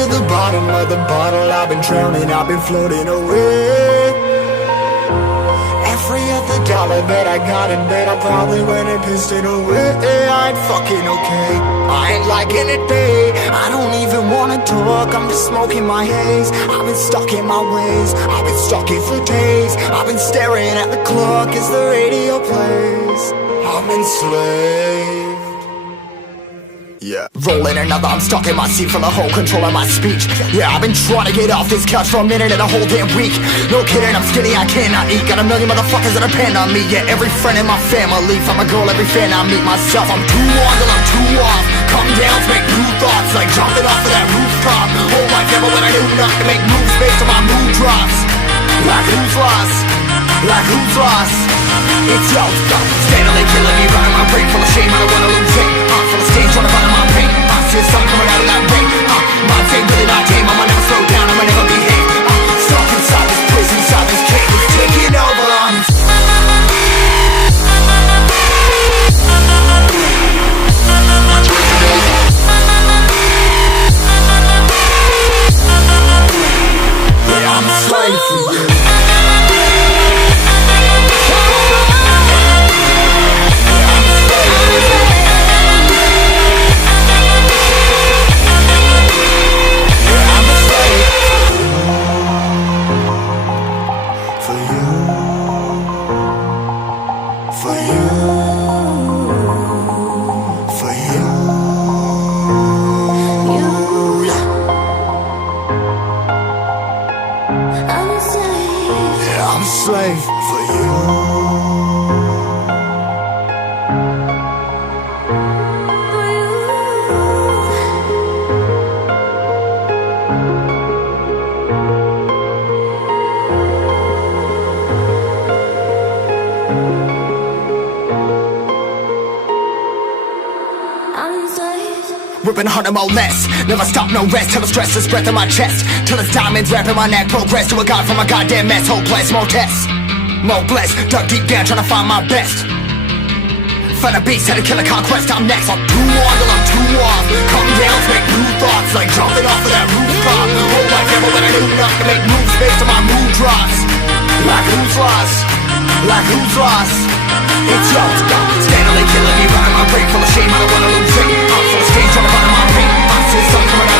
to the bottom of the bottle. I've been drowning, I've been floating away. Every other dollar that I got in bed, I probably went and pissed it away. I ain't fucking okay, I ain't liking it, babe. I don't even wanna talk, I'm just smoking my haze. I've been stuck in my ways, I've been stuck here for days. I've been staring at the clock as the radio plays. I'm enslaved. Yeah, rolling another, I'm stuck in my seat for the whole control of my speech. Yeah, I've been trying to get off this couch for a minute and a whole damn week. No kidding, I'm skinny, I cannot eat. Got a million motherfuckers that depend on me. Yeah, every friend in my family, from a girl, every fan I meet myself. I'm too on till I'm too off. Come down to make new thoughts, like jumping off of that rooftop. Whole life never when I do nothing to make moves based on my mood drops. Like who's lost? Like who's lost? It's yo, steadily killing me, running my brain full of shame. I don't wanna lose it, full of stage, trying to find my pain. See the sun coming out of that rain. My day really not tame, I'ma never slow down, I'ma never behave. Stuck inside this prison, inside this cage, it's taking over. Yeah, I'm a slave for you. I'm a slave for you. Ripping harder, more less. Never stop, no rest. Till the stress is breath in my chest. Till it's diamonds wrapping my neck. Progress to a god from a goddamn mess. Hopeless, more tests, more blessed. Dug deep down, trying to find my best. Find a beast, had to kill a conquest. I'm next. I'm too on till I'm too off. Come down to make new thoughts, like jumping off of that rooftop. Whole life never when I do nothing to make moves based on my mood drops. Like who's lost? Like who's lost? It's yo, steadily killing me, running my brain full of shame. I don't wanna lose it. I'm full of stage, trying to find my pain. I see the sun coming out